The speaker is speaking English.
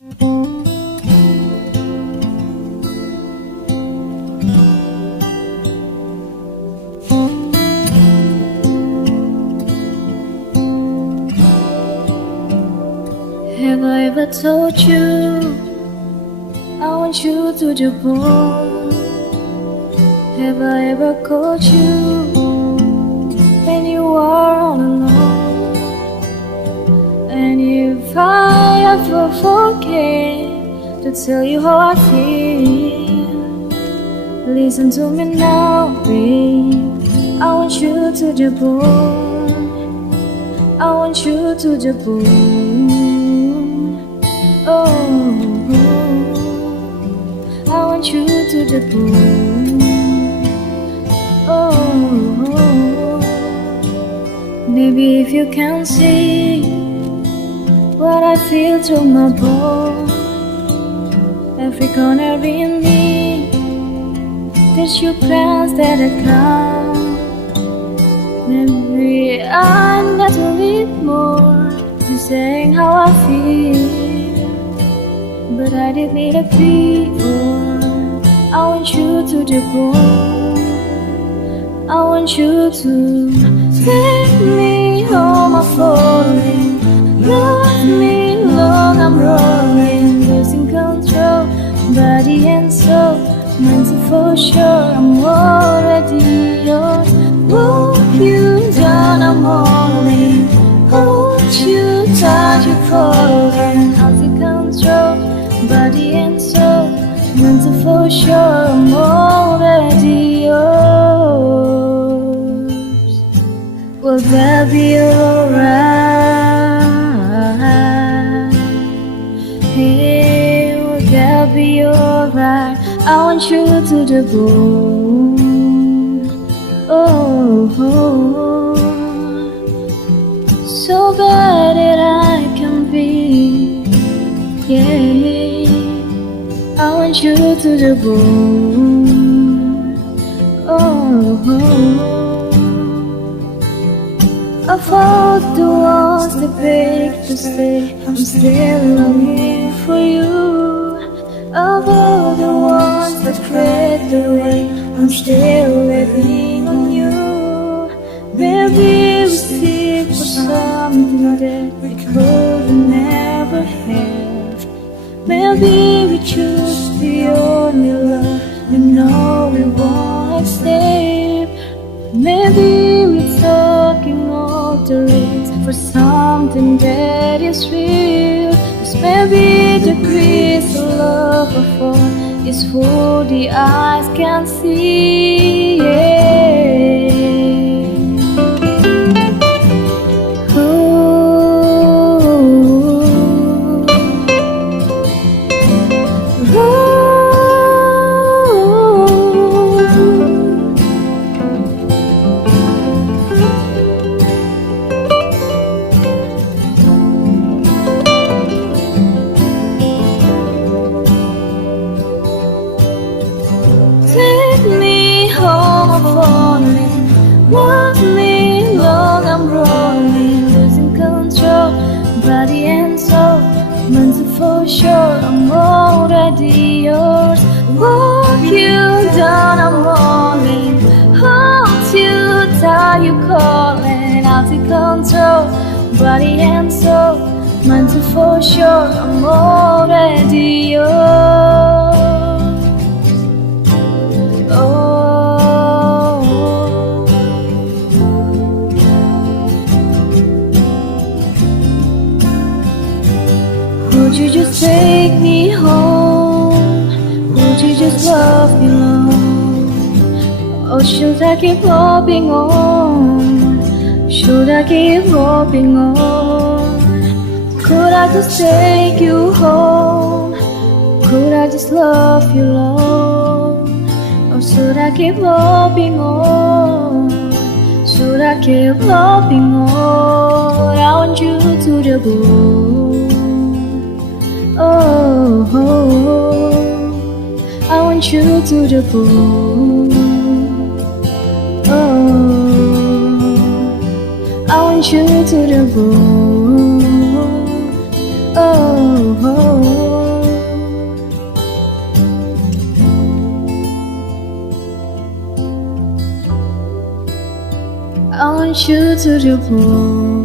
Have I ever told you I want you to the bone? Have I ever called you when you are all alone? And if I ever forget to tell you how I feel, listen to me now, babe. I want you to the bone. I want you to the bone. Oh, I want you to the bone. Oh, maybe if you can see what I feel through my bones, every corner in me, there's your plans that I count. Maybe I'm not a bit more than saying how I feel, but I did need a before. I want you to the bone. I want you to take me home, I'm falling. Love me long, I'm rolling, losing control, body and soul, mental for sure. I'm already yours. Walk you down, I'm all in. Hold you tight, you're calling. I'll take control, body and soul, mental for sure. I'm already yours. Will that be alright? Hey, will that be alright? I want you to the bone. Oh, so bad that I can be. Yeah, I want you to the bone. Oh, of all the ones that beg to stay, I'm still longing for you. Of all the ones that fled away, I'm still waiting on you. Maybe we seek for something that we could never have. Maybe we choose the only love we know we won't escape. Maybe we're talking off the rails for something that is real. Cause maybe the crystal love of all is who the eyes can see. Yeah. Take me home, I'm falling. Love me long, I'm rolling, losing control, body and soul, mental for sure. I'm already yours. Walk you down, I'm rolling. Hold you tight, you calling. I'll take control, body and soul, mental for sure. I'm already yours. Would you just take me home? Would you just love me long? Or should I keep hoping on? Should I keep hoping on? Could I just take you home? Could I just love you long? Or should I keep hoping on? Should I keep hoping on? I want you to the bone. Oh, I want you to the bone. Oh, I want you to the bone. Oh. I want you to the bone.